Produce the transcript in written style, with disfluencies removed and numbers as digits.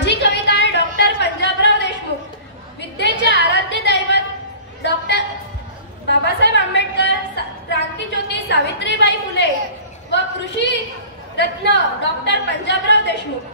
माझी कविता आहे डॉक्टर पंजाबराव देशमुख. विद्येचे आराध्य दैवत डॉक्टर बाबासाहेब आंबेडकर, क्रांतीज्योती सावित्रीबाई फुले व कृषी रत्न डॉक्टर पंजाबराव देशमुख.